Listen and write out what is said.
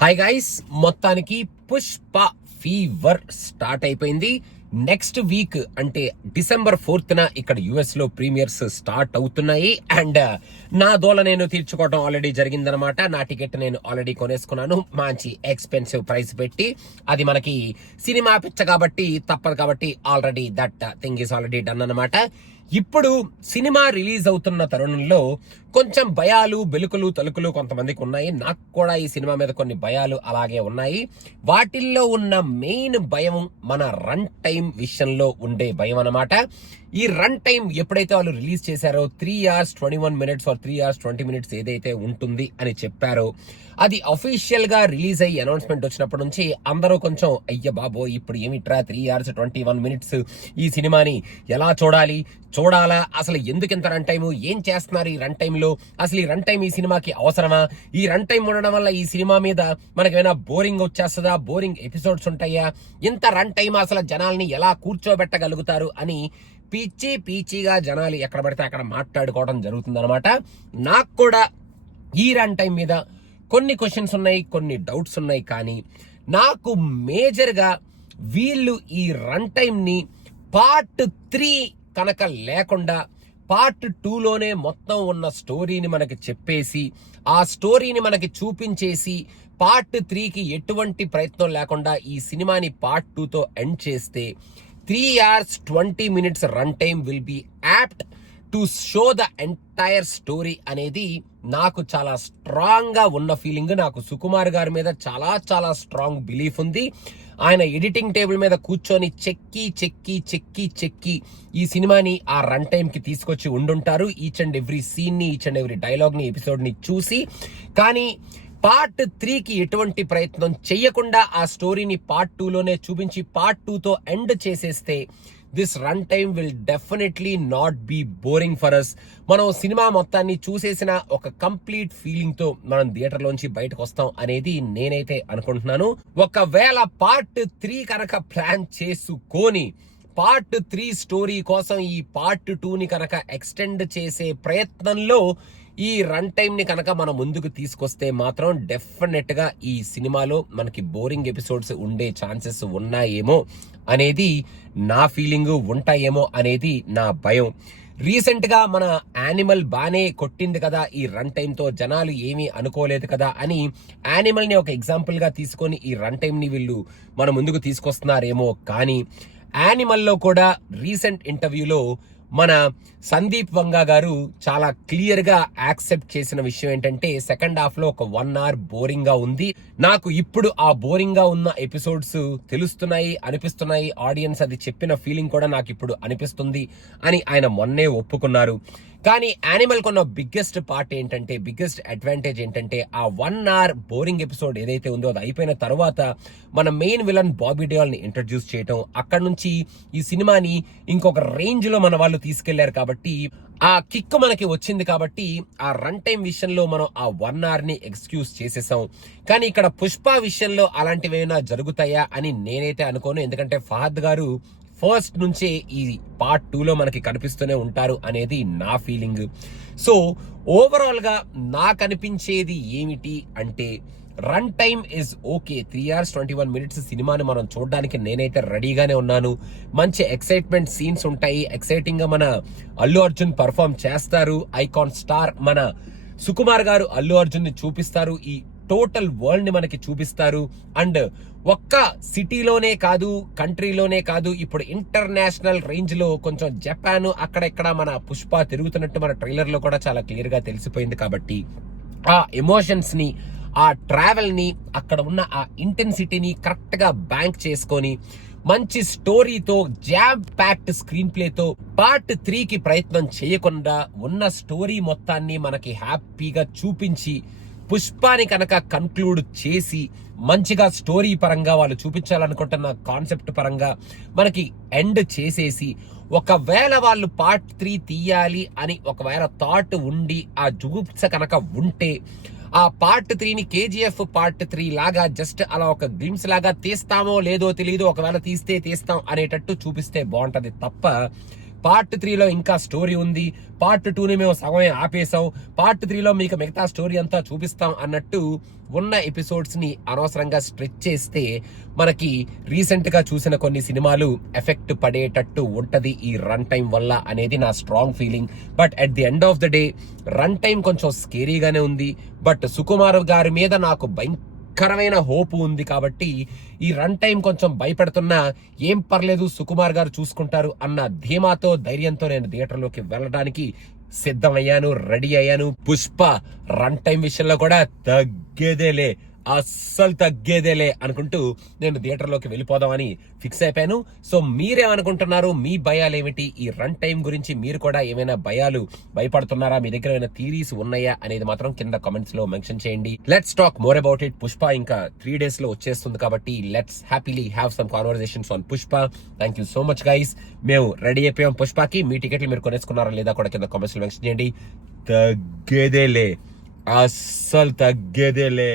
Hi guys, మొత్తానికి Pushpa fever start అయిపోయింది. Next week అంటే December 4th ఇక్కడ యుఎస్ లో ప్రీమియర్స్ స్టార్ట్ అవుతున్నాయి. అండ్ నా దోల నేను తీర్చుకోవడం ఆల్రెడీ జరిగిందనమాట. నా టికెట్ నేను ఆల్రెడీ కొనేసుకున్నాను, మంచి ఎక్స్పెన్సివ్ ప్రైస్ పెట్టి. అది మనకి సినిమా పిచ్చ కాబట్టి తప్పదు, కాబట్టి already that thing is already done అనమాట. ఇప్పుడు సినిమా రిలీజ్ అవుతున్న తరుణంలో కొంచెం భయాలు, బెలుకులు, తలుకులు కొంతమందికి ఉన్నాయి. నాకు కూడా ఈ సినిమా మీద కొన్ని భయాలు అలాగే ఉన్నాయి. వాటిల్లో ఉన్న మెయిన్ భయం మన రన్ టైం విషయంలో ఉండే భయం అన్నమాట. ఈ రన్ టైం ఎప్పుడైతే వాళ్ళు రిలీజ్ చేశారో 3 hours 21 minutes are 3 hours 20 minutes ఏదైతే ఉంటుంది అని చెప్పారో, అది అఫీషియల్ గా రిలీజ్ అయ్యి అనౌన్స్మెంట్ వచ్చినప్పటి నుంచి అందరూ కొంచెం అయ్య బాబో ఇప్పుడు ఏమిట్రా 3 hours 21 minutes ఈ సినిమాని ఎలా చూడాలా, అసలు ఎందుకు ఇంత రన్ టైము, ఏం చేస్తున్నారు ఈ రన్ టైంలో, అసలు ఈ రన్ టైం ఈ సినిమాకి అవసరమా, ఈ రన్ టైం ఉండడం వల్ల ఈ సినిమా మీద మనకేమైనా బోరింగ్ వచ్చేస్తుందా, బోరింగ్ ఎపిసోడ్స్ ఉంటాయా, ఇంత రన్ టైం అసలు జనాల్ని ఎలా కూర్చోబెట్టగలుగుతారు అని పీచీగా జనాలు ఎక్కడ పడితే అక్కడ మాట్లాడుకోవడం జరుగుతుందన్నమాట. నాకు కూడా ఈ రన్ టైం మీద కొన్ని క్వశ్చన్స్ ఉన్నాయి, కొన్ని డౌట్స్ ఉన్నాయి. కానీ నాకు మేజర్గా వీళ్ళు ఈ రన్ టైంని పార్ట్ 3 కనుక లేకుండా పార్ట్ 2లోనే మొత్తం ఉన్న స్టోరీని మనకి చెప్పేసి, ఆ స్టోరీని మనకి చూపించేసి పార్ట్ 3కి ఎటువంటి ప్రయత్నం లేకుండా ఈ సినిమాని పార్ట్ 2తో ఎండ్ చేస్తే 3 hours 20 minutes run time will be apt to show the entire story అనేది నాకు చాలా స్ట్రాంగ్ గా ఉన్న ఫీలింగ్. నాకు సుకుమార్ గారి మీద చాలా స్ట్రాంగ్ బిలీఫ్ ఉంది. ఆయన ఎడిటింగ్ టేబుల్ మీద కూర్చొని చెక్కి ఈ సినిమాని ఆ రన్ టైం కి తీసుకొచ్చి ఉండుంటారు. ఈచ్ అండ్ ఎవ్రీ సీన్ ని, ఈచ్ అండ్ ఎవ్రీ డైలాగ్ ని, ఎపిసోడ్ ని చూసి. కానీ పార్ట్ 3కి ఎటువంటి ప్రయత్నం చెయ్యకుండా ఆ స్టోరీని పార్ట్ 2లోనే చూపించి పార్ట్ 2తో ఎండ్ చేసేస్తే this run time will definitely not be boring for us. మనం సినిమా మొత్తాన్ని చూసేసిన ఒక కంప్లీట్ ఫీలింగ్ తో మనం థియేటర్ లోంచి బయటకు వస్తాం అనేది నేనైతే అనుకుంటున్నాను. ఒకవేళ పార్ట్ 3 కనుక ప్లాన్ చేసుకొని పార్ట్ 3 స్టోరీ కోసం ఈ పార్ట్ 2ని కనుక ఎక్స్టెండ్ చేసే ప్రయత్నంలో ఈ రన్ టైం ని కనుక మనం ముందుకు తీసుకొస్తే మాత్రం డెఫినెట్ గా ఈ సినిమాలో మనకి బోరింగ్ ఎపిసోడ్స్ ఉండే ఛాన్సెస్ ఉన్నాయేమో అనేది నా ఫీలింగ్, ఉంటాయేమో అనేది నా భయం. రీసెంట్ గా మన యానిమల్ బానే కొట్టింది కదా ఈ రన్ టైం తో, జనాలు ఏమీ అనుకోలేదు కదా అని యానిమల్ ని ఒక ఎగ్జాంపుల్ గా తీసుకొని ఈ రన్ టైం ని వీళ్ళు మన ముందుకు తీసుకొస్తున్నారేమో. కానీ యానిమల్ లో కూడా రీసెంట్ ఇంటర్వ్యూలో మన సందీప్ వంగా గారు చాలా క్లియర్ గా యాక్సెప్ట్ చేసిన విషయం ఏంటంటే, సెకండ్ హాఫ్ లో ఒక 1 hour బోరింగ్ గా ఉంది. నాకు ఇప్పుడు ఆ బోరింగ్ గా ఉన్న ఎపిసోడ్స్ తెలుస్తున్నాయి, అనిపిస్తున్నాయి. ఆడియన్స్ అది చెప్పిన ఫీలింగ్ కూడా నాకు ఇప్పుడు అనిపిస్తుంది అని ఆయన మొన్నే ఒప్పుకున్నారు. కానీ యానిమల్ కొన్న బిగ్గెస్ట్ పార్ట్ ఏంటంటే, బిగ్గెస్ట్ అడ్వాంటేజ్ ఏంటంటే, ఆ 1 hour బోరింగ్ ఎపిసోడ్ ఏదైతే ఉందో అది అయిపోయిన తర్వాత మన మెయిన్ విలన్ బాబీ డియోల్ ని ఇంట్రడ్యూస్ చేయటం, అక్కడ నుంచి ఈ సినిమాని ఇంకొక రేంజ్ లో మన వాళ్ళు తీసుకెళ్లారు. కాబట్టి ఆ కిక్ మనకి వచ్చింది. కాబట్టి ఆ రన్ టైం విషయంలో మనం ఆ 1 hour ని ఎక్స్క్యూజ్ చేసేసాం. కానీ ఇక్కడ పుష్ప విషయంలో అలాంటివి ఏమైనా జరుగుతాయా అని నేనైతే అనుకోను. ఎందుకంటే ఫహద్ గారు ఫస్ట్ నుంచే ఈ పార్ట్ 2లో మనకి కనిపిస్తూనే ఉంటారు అనేది నా ఫీలింగ్. సో ఓవరాల్ గా నాకు అనిపించేది ఏమిటి అంటే, run time is okay. 3 hours 21 minutes సినిమాని మనం చూడడానికి నేనైతే రెడీగానే ఉన్నాను. మంచి ఎక్సైట్మెంట్ సీన్స్ ఉంటాయి. ఎక్సైటింగ్ గా మన అల్లు అర్జున్ పర్ఫామ్ చేస్తారు. ఐకాన్ స్టార్ మన సుకుమార్ గారు అల్లు అర్జున్ ని చూపిస్తారు. ఈ టోటల్ వరల్డ్ ని మనకి చూపిస్తారు. అండ్ ఒక్క సిటీలోనే కాదు, కంట్రీలోనే కాదు, ఇప్పుడు ఇంటర్నేషనల్ రేంజ్ లో కొంచెం జపాన్ అక్కడెక్కడ మన పుష్ప తిరుగుతున్నట్టు మన ట్రైలర్ లో కూడా చాలా క్లియర్ గా తెలిసిపోయింది. కాబట్టి ఆ ఎమోషన్స్ ని, ఆ ట్రావెల్ ని, అక్కడ ఉన్న ఆ ఇంటెన్సిటీని కరెక్ట్ గా బ్యాంక్ చేసుకొని మంచి స్టోరీతో, జామ్ ప్యాక్డ్ స్క్రీన్ ప్లేతో పార్ట్ 3కి ప్రయత్నం చేయకుండా ఉన్న స్టోరీ మొత్తాన్ని మనకి హ్యాపీగా చూపించి పుష్పాని కనుక కన్క్లూడ్ చేసి మంచిగా స్టోరీ పరంగా వాళ్ళు చూపించాలనుకుంటున్న కాన్సెప్ట్ పరంగా మనకి ఎండ్ చేసేసి, ఒకవేళ వాళ్ళు పార్ట్ 3 తీయాలి అని ఒకవేళ థాట్ ఉండి ఆ జుగుప్స కనుక ఉంటే, ఆ పార్ట్ 3ని కేజీఎఫ్ పార్ట్ 3 లాగా జస్ట్ అలా ఒక గ్లిమ్స్ లాగా తీస్తామో లేదో తెలియదు, ఒకవేళ తీస్తే తీస్తాం అనేటట్టు చూపిస్తే బాగుంటది తప్ప పార్ట్ 3లో ఇంకా స్టోరీ ఉంది, పార్ట్ 2ని మేము సగమే ఆపేసాం, పార్ట్ 3లో మీకు మిగతా స్టోరీ అంతా చూపిస్తాం అన్నట్టు ఉన్న ఎపిసోడ్స్ ని అనవసరంగా స్ట్రెచ్ చేస్తే మనకి రీసెంట్ గా చూసిన కొన్ని సినిమాలు ఎఫెక్ట్ పడేటట్టు ఉంటది ఈ రన్ టైం వల్ల అనేది నా strong feeling. But at the end of the day run time కొంచెం స్కేరీగానే ఉంది. బట్ సుకుమార్ గారి మీద నాకు భయంకరమైన హోప్ ఉంది కాబట్టి ఈ రన్ టైం కొంచెం భయపెడుతున్నా ఏం పర్లేదు సుకుమార్ గారు చూసుకుంటారు అన్న ధీమాతో ధైర్యంతో నేను థియేటర్లోకి వెళ్ళడానికి సిద్ధమయ్యాను, రెడీ అయ్యాను. పుష్ప రన్ టైం విషయంలో కూడా తగ్గేదేలే, అస్సలు తగ్గేదేలే అనుకుంటూ నేను థియేటర్లోకి వెళ్ళిపోదామని ఫిక్స్ అయిపోయాను. సో మీరేమనుకుంటున్నారు, మీ భయాలు ఏమిటి, ఈ రన్ టైం గురించి మీరు కూడా ఏమైనా భయపడుతున్నారా, మీ దగ్గర ఏమైనా థీరీస్ ఉన్నాయా అనేది మాత్రం కింద కామెంట్స్ లో మెన్షన్ చేయండి. Let's talk more about it. Pushpa ఇంకా 3 days లో వచ్చేస్తుంది కాబట్టి let's happily have some conversations on Pushpa. Thank you so much guys. మేము రెడీ అయిపోయాం పుష్పకి. మీ టికెట్లు మీరు కొనేసుకున్నారా లేదా కూడా కింద కామెంట్స్ లో మెన్షన్ చేయండి. తగ్గేదేలే, అస్సలు తగ్గేదేలే.